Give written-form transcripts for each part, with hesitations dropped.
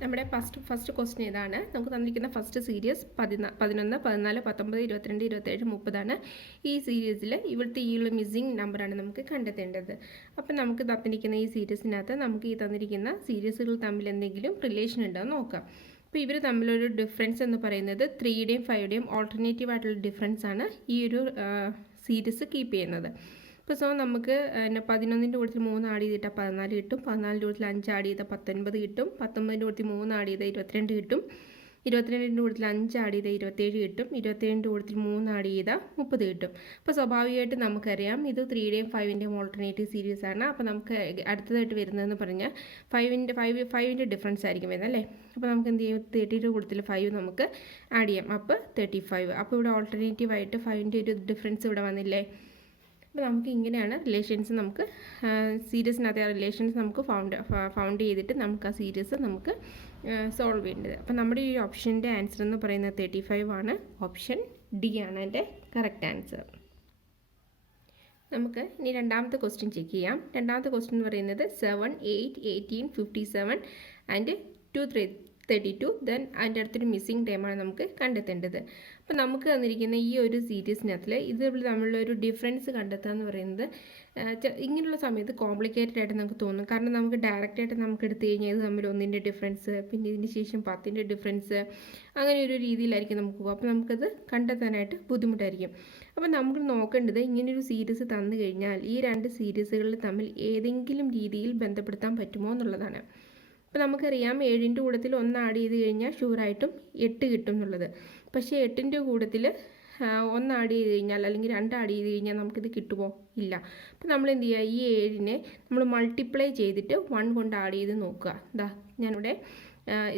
നമ്മുടെ first question ഇതാണ്. നമുക്ക് തന്നിരിക്കുന്ന ഫസ്റ്റ് സീരീസ് 11, 14, 19, 22, 27, 30 ഈ സീരീസിൽ ഇവിടുത്തെ ഈ മിസ്സിംഗ് നമ്പറാണ് നമുക്ക് കണ്ടെത്തേണ്ടത്. അപ്പം നമുക്ക് തന്നിരിക്കുന്ന ഈ സീരീസിനകത്ത് നമുക്ക് ഈ തന്നിരിക്കുന്ന സീരീസുകൾ തമ്മിൽ എന്തെങ്കിലും റിലേഷൻ ഉണ്ടോ എന്ന് നോക്കാം. അപ്പോൾ ഇവർ തമ്മിലൊരു ഡിഫറൻസ് എന്ന് പറയുന്നത് 3യുടെയും 5യുടെയും ഓൾട്ടർനേറ്റീവ് ആയിട്ടുള്ള ഡിഫറൻസ് ആണ് ഈ ഒരു സീരീസ് കീപ്പ് ചെയ്യുന്നത്. ഇപ്പോൾ സോ നമുക്ക് 11ൻ്റെ കൂട്ടത്തിൽ 3 ആഡ് ചെയ്തിട്ടാൽ 14 കിട്ടും, 14ൻ്റെ കൂട്ടത്തിൽ 5 ആഡ് ചെയ്താൽ 19 കിട്ടും, 19ൻ്റെ കൂട്ടത്തിൽ 3 ആഡ് ചെയ്താൽ 22 കിട്ടും, 22ൻ്റെ കൂട്ടത്തിൽ 5 ആഡ് ചെയ്താൽ 27 കിട്ടും, 27ൻ്റെ കൂട്ടത്തിൽ 3 ആഡ് ചെയ്താൽ 30 കിട്ടും. അപ്പോൾ സ്വാഭാവികമായിട്ട് നമുക്കറിയാം ഇത് 3യുടെയും 5ൻ്റെയും ഓൾട്ടർനേറ്റീവ് സീരീസ് ആണ്. അപ്പോൾ നമുക്ക് അടുത്തതായിട്ട് വരുന്നതെന്ന് പറഞ്ഞാൽ 5ൻ്റെ ഡിഫറൻസ് ആയിരിക്കും വരുന്നത് അല്ലേ. അപ്പോൾ നമുക്ക് എന്ത് ചെയ്യും, 32 കൂട്ടത്തിൽ 5 നമുക്ക് ആഡ് ചെയ്യാം, അപ്പോൾ 35. അപ്പോൾ ഇവിടെ ഓൾട്ടർനേറ്റീവ് ആയിട്ട് 5ൻ്റെ ഒരു ഡിഫറൻസ് ഇവിടെ വന്നില്ലേ. അപ്പോൾ നമുക്ക് ഇങ്ങനെയാണ് റിലേഷൻസ് നമുക്ക് സീരീസിനകത്തെ ആ റിലേഷൻസ് നമുക്ക് ഫൗണ്ട് ചെയ്തിട്ട് നമുക്ക് ആ സീരീസ് നമുക്ക് സോൾവ് ചെയ്യേണ്ടത്. അപ്പോൾ നമ്മുടെ ഈ ഓപ്ഷൻ്റെ ആൻസർ എന്ന് പറയുന്നത് 35 ആണ്. ഓപ്ഷൻ ഡി ആണ് എൻ്റെ കറക്റ്റ് ആൻസർ. നമുക്ക് ഇനി രണ്ടാമത്തെ ക്വസ്റ്റ്യൻ ചെക്ക് ചെയ്യാം. രണ്ടാമത്തെ ക്വസ്റ്റ്യൻ എന്ന് പറയുന്നത് 7, 8, 18, 57 ആൻഡ് 232. ദെൻ അതിൻ്റെ അടുത്തൊരു മിസ്സിംഗ് ടൈമാണ് നമുക്ക് കണ്ടെത്തേണ്ടത്. അപ്പോൾ നമുക്ക് തന്നിരിക്കുന്ന ഈ ഒരു സീരീസിനകത്തിൽ ഇത് തമ്മിലൊരു ഡിഫറൻസ് കണ്ടെത്തുക എന്ന് പറയുന്നത് ഇങ്ങനെയുള്ള സമയത്ത് കോംപ്ലിക്കേറ്റഡ് ആയിട്ട് നമുക്ക് തോന്നും. കാരണം നമുക്ക് ഡയറക്റ്റായിട്ട് നമുക്ക് എടുത്തു കഴിഞ്ഞാൽ ഇത് തമ്മിൽ 1ൻ്റെ ഡിഫറൻസ്, പിന്നെ ഇതിന് ശേഷം 10ൻ്റെ ഡിഫറൻസ്, അങ്ങനെ ഒരു രീതിയിലായിരിക്കും നമുക്ക് പോകും. അപ്പോൾ നമുക്കത് കണ്ടെത്താനായിട്ട് ബുദ്ധിമുട്ടായിരിക്കും. അപ്പോൾ നമുക്ക് നോക്കേണ്ടത് ഇങ്ങനെയൊരു സീരീസ് തന്നു കഴിഞ്ഞാൽ ഈ രണ്ട് സീരീസുകൾ തമ്മിൽ ഏതെങ്കിലും രീതിയിൽ ബന്ധപ്പെടുത്താൻ പറ്റുമോ എന്നുള്ളതാണ്. അപ്പോൾ നമുക്കറിയാം 7ൻ്റെ കൂട്ടത്തിൽ 1 ആഡ് ചെയ്ത് കഴിഞ്ഞാൽ ഷുവറായിട്ടും 8 കിട്ടും എന്നുള്ളത്. പക്ഷേ 8ൻ്റെ കൂട്ടത്തിൽ 1 ആഡ് ചെയ്ത് കഴിഞ്ഞാൽ അല്ലെങ്കിൽ 2 ആഡ് ചെയ്ത് കഴിഞ്ഞാൽ നമുക്കിത് കിട്ടുമോ? ഇല്ല. അപ്പോൾ നമ്മൾ എന്ത് ചെയ്യുക, ഈ 7നെ നമ്മൾ മൾട്ടിപ്ലൈ ചെയ്തിട്ട് 1 കൊണ്ട് ആഡ് ചെയ്ത് നോക്കുക. ഇതാ ഞാനിവിടെ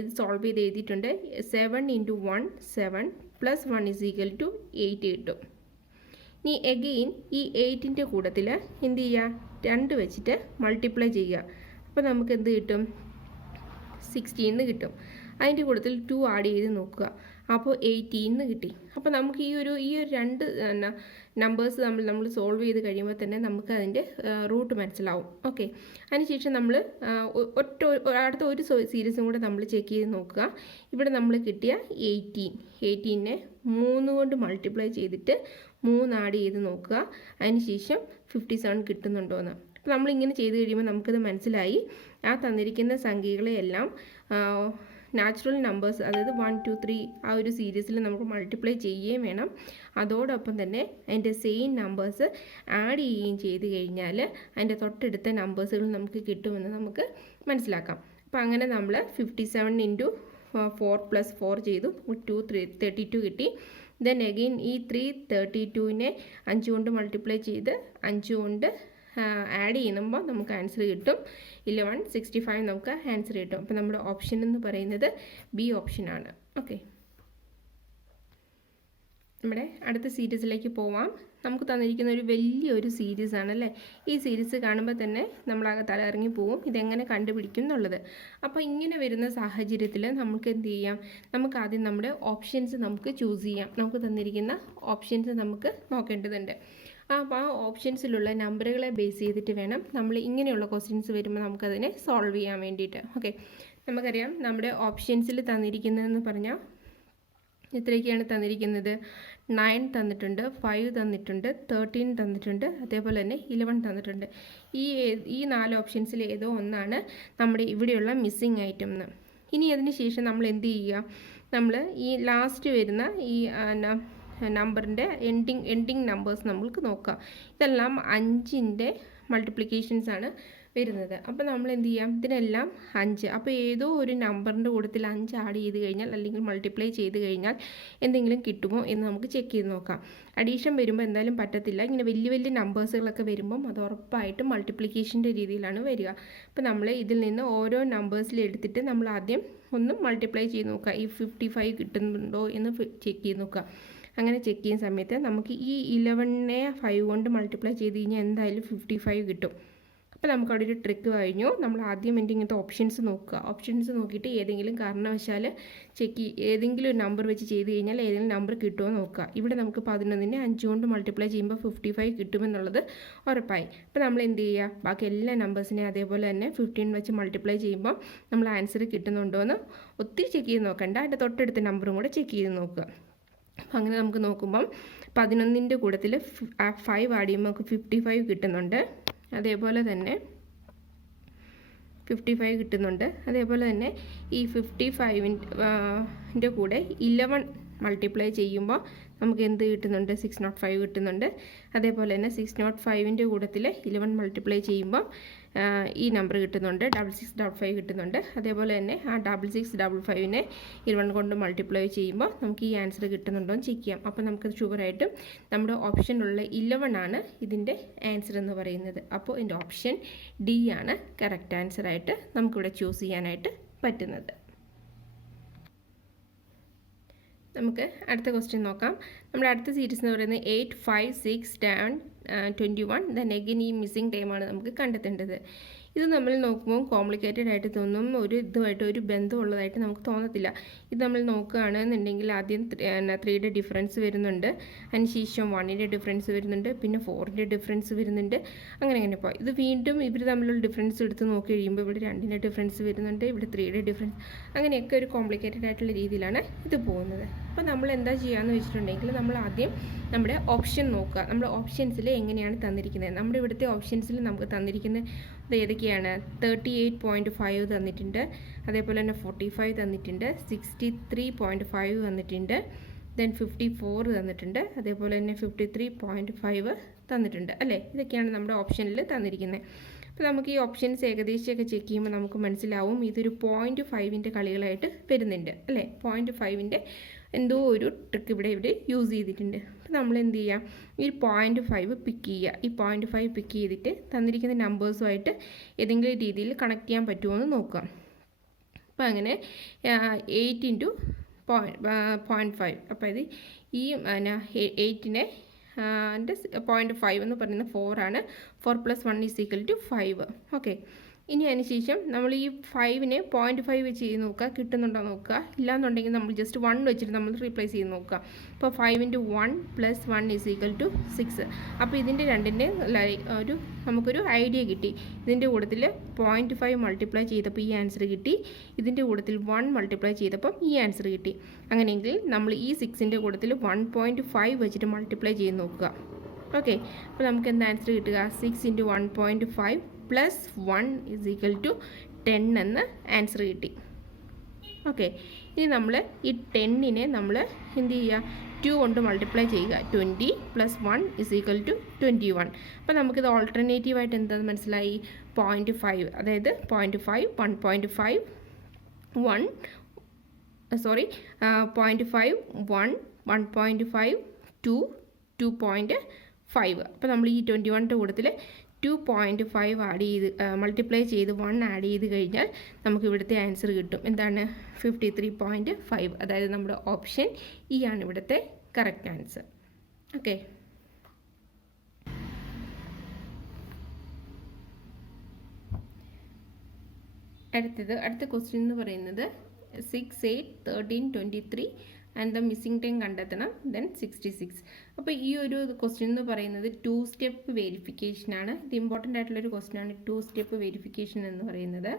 ഇത് സോൾവ് ചെയ്ത് എഴുതിയിട്ടുണ്ട്. 7 × 1 7 + 1 = 8 കിട്ടും. ഇനി എഗെയിൻ ഈ 8ൻ്റെ കൂട്ടത്തിൽ എന്ത് ചെയ്യുക, 2 വെച്ചിട്ട് മൾട്ടിപ്ലൈ ചെയ്യുക. അപ്പോൾ നമുക്ക് എന്ത് കിട്ടും, 16 കിട്ടും. അതിൻ്റെ കൂട്ടത്തിൽ 2 ആഡ് ചെയ്ത് നോക്കുക, അപ്പോൾ 18 കിട്ടി. അപ്പോൾ നമുക്ക് ഈ ഒരു രണ്ട് നമ്പേഴ്സ് നമ്മൾ സോൾവ് ചെയ്ത് കഴിയുമ്പോൾ തന്നെ നമുക്ക് അതിൻ്റെ റൂട്ട് മനസ്സിലാവും. ഓക്കെ, അതിനുശേഷം നമ്മൾ അടുത്ത ഒരു സീരീസും കൂടെ നമ്മൾ ചെക്ക് ചെയ്ത് നോക്കുക. ഇവിടെ നമ്മൾ കിട്ടിയ 18നെ 3 കൊണ്ട് മൾട്ടിപ്ലൈ ചെയ്തിട്ട് 3 ആഡ് ചെയ്ത് നോക്കുക. അതിനുശേഷം 57 കിട്ടുന്നുണ്ടോ എന്ന്. അപ്പോൾ നമ്മളിങ്ങനെ ചെയ്ത് കഴിയുമ്പോൾ നമുക്കത് മനസ്സിലായി ആ തന്നിരിക്കുന്ന സംഖ്യകളെയെല്ലാം നാച്ചുറൽ നമ്പേഴ്സ്, അതായത് 1, 2, 3 ആ ഒരു സീരീസിൽ നമുക്ക് മൾട്ടിപ്ലൈ ചെയ്യുകയും വേണം. അതോടൊപ്പം തന്നെ അതിൻ്റെ സെയിം നമ്പേഴ്സ് ആഡ് ചെയ്യുകയും ചെയ്ത് കഴിഞ്ഞാൽ അതിൻ്റെ തൊട്ടടുത്ത നമ്പേഴ്സുകൾ നമുക്ക് കിട്ടുമെന്ന് നമുക്ക് മനസ്സിലാക്കാം. അപ്പോൾ അങ്ങനെ നമ്മൾ 57 × 4 + 4 ചെയ്തു, 32 കിട്ടി. ദെൻ അഗെയിൻ ഈ 332നെ 5 കൊണ്ട് മൾട്ടിപ്ലൈ ചെയ്ത് 5 കൊണ്ട് ആഡ് ചെയ്യുമ്പോൾ നമുക്ക് ആൻസർ കിട്ടും 1165 നമുക്ക് ആൻസർ കിട്ടും. അപ്പോൾ നമ്മുടെ ഓപ്ഷൻ എന്ന് പറയുന്നത് ബി ഓപ്ഷനാണ്. ഓക്കെ, നമ്മുടെ അടുത്ത സീരീസിലേക്ക് പോവാം. നമുക്ക് തന്നിരിക്കുന്ന ഒരു വലിയൊരു സീരീസാണ് അല്ലേ. ഈ സീരീസ് കാണുമ്പോൾ തന്നെ നമ്മളാകെ തല ഇറങ്ങി പോവും, ഇതെങ്ങനെ കണ്ടുപിടിക്കും എന്നുള്ളത്. അപ്പോൾ ഇങ്ങനെ വരുന്ന സാഹചര്യത്തിൽ നമുക്ക് എന്ത് ചെയ്യാം, നമുക്ക് ആദ്യം നമ്മുടെ ഓപ്ഷൻസ് നമുക്ക് ചൂസ് ചെയ്യാം. നമുക്ക് തന്നിരിക്കുന്ന ഓപ്ഷൻസ് നമുക്ക് നോക്കേണ്ടതുണ്ട്. അപ്പോൾ ആ ഓപ്ഷൻസിലുള്ള നമ്പറുകളെ ബേസ് ചെയ്തിട്ട് വേണം നമ്മൾ ഇങ്ങനെയുള്ള ക്വസ്റ്റ്യൻസ് വരുമ്പോൾ നമുക്കതിനെ സോൾവ് ചെയ്യാൻ വേണ്ടിയിട്ട്. ഓക്കെ, നമുക്കറിയാം നമ്മുടെ ഓപ്ഷൻസിൽ തന്നിരിക്കുന്നതെന്ന് പറഞ്ഞാൽ ഇത്രയൊക്കെയാണ് തന്നിരിക്കുന്നത്. 9 തന്നിട്ടുണ്ട്, 5 തന്നിട്ടുണ്ട്, 13 തന്നിട്ടുണ്ട്, അതേപോലെ തന്നെ 11 തന്നിട്ടുണ്ട്. ഈ 4 ഓപ്ഷൻസിൽ ഏതോ ഒന്നാണ് നമ്മുടെ ഇവിടെയുള്ള മിസ്സിങ് ഐറ്റം എന്ന്. ഇനി അതിന് ശേഷം നമ്മൾ എന്ത് ചെയ്യുക, നമ്മൾ ഈ ലാസ്റ്റ് വരുന്ന ഈ നമ്പറിൻ്റെ എൻഡിങ് നമ്പേഴ്സ് നമ്മൾക്ക് നോക്കാം. ഇതെല്ലാം 5ൻ്റെ മൾട്ടിപ്ലിക്കേഷൻസ് ആണ് വരുന്നത്. അപ്പോൾ നമ്മൾ എന്ത് ചെയ്യാം, ഇതിനെല്ലാം 5. അപ്പോൾ ഏതോ ഒരു നമ്പറിൻ്റെ കൂട്ടത്തിൽ 5 ആഡ് ചെയ്ത് കഴിഞ്ഞാൽ അല്ലെങ്കിൽ മൾട്ടിപ്ലൈ ചെയ്ത് കഴിഞ്ഞാൽ എന്തെങ്കിലും കിട്ടുമോ എന്ന് നമുക്ക് ചെക്ക് ചെയ്ത് നോക്കാം. അഡീഷൻ വരുമ്പോൾ എന്തായാലും പറ്റത്തില്ല. ഇങ്ങനെ വലിയ വലിയ നമ്പേഴ്സുകളൊക്കെ വരുമ്പം അത് ഉറപ്പായിട്ടും മൾട്ടിപ്ലിക്കേഷൻ്റെ രീതിയിലാണ് വരിക. അപ്പോൾ നമ്മൾ ഇതിൽ നിന്ന് ഓരോ നമ്പേഴ്സിൽ എടുത്തിട്ട് നമ്മൾ ആദ്യം ഒന്ന് മൾട്ടിപ്ലൈ ചെയ്ത് നോക്കുക. ഈ 55 കിട്ടുന്നുണ്ടോ എന്ന് ചെക്ക് ചെയ്ത് നോക്കുക. അങ്ങനെ ചെക്ക് ചെയ്യുന്ന സമയത്ത് നമുക്ക് ഈ 11നെ 5 കൊണ്ട് മൾട്ടിപ്ലൈ ചെയ്ത് കഴിഞ്ഞാൽ എന്തായാലും 55 കിട്ടും. അപ്പോൾ നമുക്ക് അവിടെ ഒരു ട്രിക്ക് കഴിഞ്ഞു. നമ്മൾ ആദ്യം വേണ്ടി ഇങ്ങനത്തെ ഓപ്ഷൻസ് നോക്കുക. ഓപ്ഷൻസ് നോക്കിയിട്ട് ഏതെങ്കിലും കാരണവശാൽ ഏതെങ്കിലും ഒരു നമ്പർ വെച്ച് ചെയ്ത് കഴിഞ്ഞാൽ ഏതെങ്കിലും നമ്പർ കിട്ടുമോ നോക്കുക. ഇവിടെ നമുക്ക് 11നെ 5 കൊണ്ട് മൾട്ടിപ്ലൈ ചെയ്യുമ്പോൾ 55 കിട്ടുമെന്നുള്ളത് ഉറപ്പായി. അപ്പോൾ നമ്മൾ എന്ത് ചെയ്യുക, ബാക്കി എല്ലാ നമ്പേഴ്സിനെയും അതേപോലെ തന്നെ 15 വെച്ച് മൾട്ടിപ്ലൈ ചെയ്യുമ്പോൾ നമ്മൾ ആൻസർ കിട്ടുന്നുണ്ടോ എന്ന് ഒത്തിരി ചെക്ക് ചെയ്ത് നോക്കണ്ട, അതിൻ്റെ തൊട്ടടുത്ത നമ്പറും കൂടെ ചെക്ക് ചെയ്ത് നോക്കുക. അപ്പം അങ്ങനെ നമുക്ക് നോക്കുമ്പം 11ൻ്റെ കൂട്ടത്തിൽ 5 ആഡ് ചെയ്യുമ്പോൾ നമുക്ക് 55 കിട്ടുന്നുണ്ട്. അതേപോലെ തന്നെ 55 കിട്ടുന്നുണ്ട്. അതേപോലെ തന്നെ ഈ 55ൻ്റെ കൂടെ 11 മൾട്ടിപ്ലൈ ചെയ്യുമ്പോൾ നമുക്ക് എന്ത് കിട്ടുന്നുണ്ട്, 605 കിട്ടുന്നുണ്ട്. അതേപോലെ തന്നെ 605ൻ്റെ കൂട്ടത്തിൽ 11 മൾട്ടിപ്ലൈ ചെയ്യുമ്പോൾ ഈ നമ്പർ കിട്ടുന്നുണ്ട്, 6655 കിട്ടുന്നുണ്ട്. അതേപോലെ തന്നെ ആ 6655നെ 11 കൊണ്ട് മൾട്ടിപ്ലൈ ചെയ്യുമ്പോൾ നമുക്ക് ഈ ആൻസർ കിട്ടുന്നുണ്ടോ എന്ന് ചെക്ക് ചെയ്യാം. അപ്പോൾ നമുക്കത് ഷുവറായിട്ടും നമ്മുടെ ഓപ്ഷനിലുള്ള 11 ആണ് ഇതിൻ്റെ ആൻസർ എന്ന് പറയുന്നത്. അപ്പോൾ എൻ്റെ ഓപ്ഷൻ ഡി ആണ് കറക്റ്റ് ആൻസറായിട്ട് നമുക്കിവിടെ ചൂസ് ചെയ്യാനായിട്ട് പറ്റുന്നത്. നമുക്ക് അടുത്ത ക്വസ്റ്റ്യൻ നോക്കാം. നമ്മുടെ അടുത്ത സീരീസ് എന്ന് പറയുന്നത് 8, 5, 6, 10, 21. ദെൻ അഗൈൻ ഈ മിസ്സിംഗ് ടൈമാണ് നമുക്ക് കണ്ടെത്തേണ്ടത്. ഇത് നമ്മൾ നോക്കുമ്പോൾ കോംപ്ലിക്കേറ്റഡ് ആയിട്ട് തോന്നും, ഒരു ഇതുമായിട്ട് ഒരു ബന്ധമുള്ളതായിട്ട് നമുക്ക് തോന്നത്തില്ല. ഇത് നമ്മൾ നോക്കുകയാണെന്നുണ്ടെങ്കിൽ ആദ്യം 3യുടെ ഡിഫറൻസ് വരുന്നുണ്ട്, അതിനുശേഷം 1ൻ്റെ ഡിഫറൻസ് വരുന്നുണ്ട്, പിന്നെ 4ൻ്റെ ഡിഫറൻസ് വരുന്നുണ്ട്, അങ്ങനെ ഇപ്പോൾ ഇത് വീണ്ടും ഇവർ തമ്മിലുള്ള ഡിഫറൻസ് എടുത്ത് നോക്കി കഴിയുമ്പോൾ ഇവിടെ 2ൻ്റെ ഡിഫറൻസ് വരുന്നുണ്ട്, ഇവിടെ 3യുടെ ഡിഫറൻസ്, അങ്ങനെയൊക്കെ ഒരു കോംപ്ലിക്കേറ്റഡ് ആയിട്ടുള്ള രീതിയിലാണ് ഇത് പോകുന്നത്. അപ്പോൾ നമ്മൾ എന്താ ചെയ്യുകയെന്ന് വെച്ചിട്ടുണ്ടെങ്കിൽ നമ്മൾ ആദ്യം നമ്മുടെ ഓപ്ഷൻ നോക്കുക. നമ്മുടെ ഓപ്ഷൻസിൽ എങ്ങനെയാണ് തന്നിരിക്കുന്നത്. നമ്മുടെ ഇവിടുത്തെ ഓപ്ഷൻസിൽ നമുക്ക് തന്നിരിക്കുന്നത് ഏതൊക്കെയാണ്, 38.5 തന്നിട്ടുണ്ട്, അതേപോലെ തന്നെ 45 തന്നിട്ടുണ്ട്, 63.5 തന്നിട്ടുണ്ട്, ദെൻ 54 തന്നിട്ടുണ്ട്, അതേപോലെ തന്നെ 53.5 തന്നിട്ടുണ്ട് അല്ലേ. ഇതൊക്കെയാണ് നമ്മുടെ ഓപ്ഷനിൽ തന്നിരിക്കുന്നത്. അപ്പോൾ നമുക്ക് ഈ ഓപ്ഷൻസ് ഏകദേശമൊക്കെ ചെക്ക് ചെയ്യുമ്പോൾ നമുക്ക് മനസ്സിലാവും ഇതൊരു 0.5ൻ്റെ കളികളായിട്ട് വരുന്നുണ്ട് അല്ലേ. 0.5ൻ്റെ എന്തോ ഒരു ട്രിക്ക് ഇവിടെ യൂസ് ചെയ്തിട്ടുണ്ട്. അപ്പോൾ നമ്മൾ എന്ത് ചെയ്യുക, ഈ 0.5 പിക്ക് ചെയ്യുക. ഈ 0.5 പിക്ക് ചെയ്തിട്ട് തന്നിരിക്കുന്ന നമ്പേഴ്സുമായിട്ട് ഏതെങ്കിലും രീതിയിൽ കണക്ട് ചെയ്യാൻ പറ്റുമോ എന്ന് നോക്കുക. അപ്പോൾ അങ്ങനെ 8 × 0.5. അപ്പോൾ ഇത് ഈ 8നെ 0.5 എന്ന് പറയുന്നത് 4 ആണ്. 4 + 1 = 5. ഓക്കെ, ഇനി അതിനുശേഷം നമ്മൾ ഈ 5നെ 0.5 വെച്ച് ചെയ്ത് നോക്കുക, കിട്ടുന്നുണ്ടോ നോക്കുക. ഇല്ലാന്നുണ്ടെങ്കിൽ നമ്മൾ ജസ്റ്റ് 1 വെച്ചിട്ട് നമ്മൾ റീപ്ലേസ് ചെയ്ത് നോക്കുക. അപ്പോൾ 5 × 1 + 1 = 6. അപ്പോൾ ഇതിൻ്റെ രണ്ടിൻ്റെ നമുക്കൊരു ഐഡിയ കിട്ടി. ഇതിൻ്റെ കൂട്ടത്തിൽ 0.5 മൾട്ടിപ്ലൈ ചെയ്തപ്പോൾ ഈ ആൻസർ കിട്ടി, ഇതിൻ്റെ കൂട്ടത്തിൽ 1 മൾട്ടിപ്ലൈ ചെയ്തപ്പം ഈ ആൻസർ കിട്ടി. അങ്ങനെയെങ്കിൽ നമ്മൾ ഈ 6ൻ്റെ കൂട്ടത്തിൽ 1.5 വെച്ചിട്ട് മൾട്ടിപ്ലൈ ചെയ്ത് നോക്കുക. ഓക്കെ, അപ്പോൾ നമുക്ക് എന്താ ആൻസർ കിട്ടുക, 6 × 1.5 + 1 = 10 എന്ന് ആൻസർ കിട്ടി. ഓക്കെ, ഇനി നമ്മൾ ഈ 10നെ നമ്മൾ എന്ത് ചെയ്യുക, 2 കൊണ്ട് മൾട്ടിപ്ലൈ ചെയ്യുക. 20 + 1 = 21. അപ്പോൾ നമുക്കിത് ഓൾട്ടർനേറ്റീവായിട്ട് എന്താണെന്ന് മനസ്സിലായി, 0.5, അതായത് 0.5, 1.5, 1 1.5, 2, 2.5. അപ്പോൾ നമ്മൾ ഈ 21ൻ്റെ കൂട്ടത്തിൽ 2.5 ആഡ് ചെയ്ത് മൾട്ടിപ്ലൈ ചെയ്ത് 1 ആഡ് ചെയ്ത് കഴിഞ്ഞാൽ നമുക്ക് ഇവിടുത്തെ ആൻസർ കിട്ടും. എന്താണ്, 53.5. അതായത് നമ്മുടെ ഓപ്ഷൻ ഇ ആണ് ഇവിടുത്തെ കറക്റ്റ് ആൻസർ. ഓക്കെ, അടുത്ത ക്വസ്റ്റ്യൻ എന്ന് പറയുന്നത് 6, 8, 13, 23 ആൻഡ് ദ മിസ്സിംഗ് ടൈം കണ്ടെത്തണം, ദെൻ 66. അപ്പോൾ ഈ ഒരു ക്വസ്റ്റ്യൻ എന്ന് പറയുന്നത് 2 സ്റ്റെപ്പ് വെരിഫിക്കേഷൻ ആണ്. ഇത് ഇമ്പോർട്ടൻ്റ് ആയിട്ടുള്ളൊരു ക്വസ്റ്റ്യൻ ആണ് 2 സ്റ്റെപ്പ് വെരിഫിക്കേഷൻ എന്ന് പറയുന്നത്.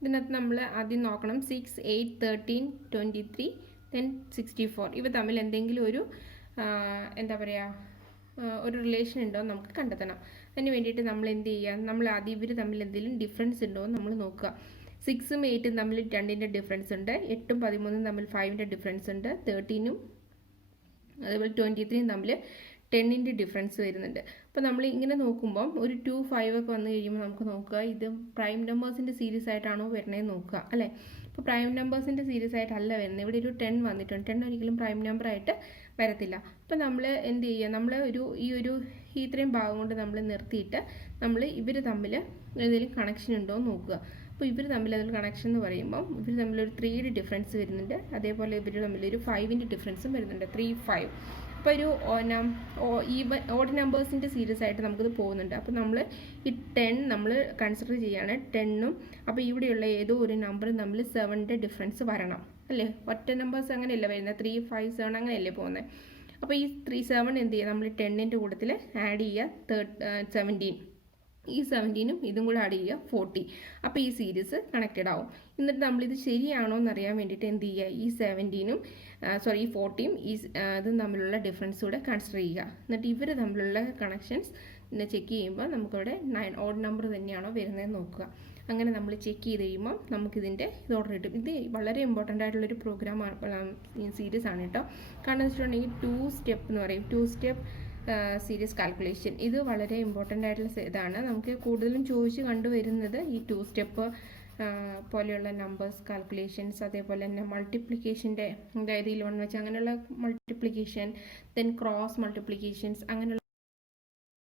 ഇതിനകത്ത് നമ്മൾ ആദ്യം നോക്കണം 6, 8, 13, 23, ദെൻ 64. ഇവ തമ്മിൽ എന്തെങ്കിലും ഒരു എന്താ പറയുക, ഒരു റിലേഷൻ ഉണ്ടോ നമുക്ക് കണ്ടെത്തണം. അതിന് വേണ്ടിയിട്ട് നമ്മൾ എന്ത് ചെയ്യുക, നമ്മൾ ആദ്യം ഇവർ തമ്മിൽ എന്തെങ്കിലും ഡിഫറൻസ് ഉണ്ടോ എന്ന് നമ്മൾ നോക്കുക. 6ഉം 8ഉം തമ്മിൽ 2ൻ്റെ ഡിഫറൻസ് ഉണ്ട്, 8ഉം 13ഉം തമ്മിൽ 5ൻ്റെ ഡിഫറൻസ് ഉണ്ട്, 13ഉം അതേപോലെ 23ഉം തമ്മിൽ 10ൻ്റെ ഡിഫറൻസ് വരുന്നുണ്ട്. അപ്പോൾ നമ്മൾ ഇങ്ങനെ നോക്കുമ്പം ഒരു 2, 5 ഒക്കെ വന്നു കഴിയുമ്പോൾ നമുക്ക് നോക്കുക ഇത് പ്രൈം നമ്പേഴ്സിൻ്റെ സീരീസ് ആയിട്ടാണോ വരണേന്ന് നോക്കുക അല്ലേ. ഇപ്പോൾ പ്രൈം നമ്പേഴ്സിൻ്റെ സീരീസ് ആയിട്ടല്ല വരുന്നത്, ഇവിടെ ഒരു 10 വന്നിട്ടുണ്ട്. 10 ഒരിക്കലും പ്രൈം നമ്പറായിട്ട് വരത്തില്ല. അപ്പോൾ നമ്മൾ എന്ത് ചെയ്യുക, നമ്മൾ ഇത്രയും ഭാഗം കൊണ്ട് നമ്മൾ നിർത്തിയിട്ട് നമ്മൾ ഇവർ തമ്മിൽ എന്തെങ്കിലും കണക്ഷൻ ഉണ്ടോ എന്ന് നോക്കുക. അപ്പോൾ ഇവർ തമ്മിൽ അതിൽ കണക്ഷൻ എന്ന് പറയുമ്പോൾ ഇവർ തമ്മിലൊരു 3യുടെ ഡിഫറൻസ് വരുന്നുണ്ട്, അതേപോലെ ഇവർ തമ്മിലൊരു 5ൻ്റെ ഡിഫറൻസും വരുന്നുണ്ട്, 3, 5. അപ്പോൾ ഒരു ഈവൻ ഓഡ് നമ്പേഴ്സിൻ്റെ സീരീസ് ആയിട്ട് നമുക്കിത് പോകുന്നുണ്ട്. അപ്പോൾ നമ്മൾ ഈ 10 നമ്മൾ കൺസിഡർ ചെയ്യുകയാണ് 10ഉം. അപ്പോൾ ഇവിടെയുള്ള ഏതോ ഒരു നമ്പർ നമ്മൾ 7ൻ്റെ ഡിഫറൻസ് വരണം അല്ലേ. ഒറ്റ നമ്പേഴ്സ് അങ്ങനെയല്ല വരുന്നത്, 3, 5, 7 അങ്ങനെയല്ലേ പോകുന്നത്. അപ്പോൾ ഈ 3, 7 എന്ത് ചെയ്യുക, നമ്മൾ 10ൻ്റെ കൂട്ടത്തിൽ ആഡ് ചെയ്യുക 17. ഈ 17ഉം ഇതും കൂടെ ആഡ് ചെയ്യുക 40. അപ്പോൾ ഈ സീരീസ് കണക്റ്റഡ് ആവും. എന്നിട്ട് നമ്മളിത് ശരിയാണോ എന്നറിയാൻ വേണ്ടിയിട്ട് എന്ത് ചെയ്യുക, ഈ 17ഉം ഈ 40ഉം ഇതും തമ്മിലുള്ള ഡിഫറൻസ് കൂടെ കൺസിഡർ ചെയ്യുക. എന്നിട്ട് ഇവർ തമ്മിലുള്ള കണക്ഷൻസ് ചെക്ക് ചെയ്യുമ്പോൾ നമുക്കിവിടെ 9 ഓഡ് നമ്പർ തന്നെയാണോ വരുന്നതെന്ന് നോക്കുക. അങ്ങനെ നമ്മൾ ചെക്ക് ചെയ്ത് കഴിയുമ്പോൾ നമുക്കിതിൻ്റെ ഇത് ഓർഡർ കിട്ടും. ഇത് വളരെ ഇമ്പോർട്ടൻ്റ് ആയിട്ടുള്ളൊരു സീരീസ് ആണ് കേട്ടോ. കാരണം വെച്ചിട്ടുണ്ടെങ്കിൽ 2 സ്റ്റെപ്പ് എന്ന് പറയും, 2 സ്റ്റെപ്പ് സീരീസ് കാൽക്കുലേഷൻ. ഇത് വളരെ ഇമ്പോർട്ടൻ്റ് ആയിട്ടുള്ള ഇതാണ്. നമുക്ക് കൂടുതലും ചോദിച്ച് കണ്ടുവരുന്നത് ഈ 2 സ്റ്റെപ്പ് പോലെയുള്ള നമ്പേഴ്സ് കാൽക്കുലേഷൻസ്, അതേപോലെ തന്നെ മൾട്ടിപ്ലിക്കേഷൻ്റെ, അതായത് 11 വെച്ച് അങ്ങനെയുള്ള മൾട്ടിപ്ലിക്കേഷൻ, ദെൻ ക്രോസ് മൾട്ടിപ്ലിക്കേഷൻസ്, അങ്ങനെയുള്ള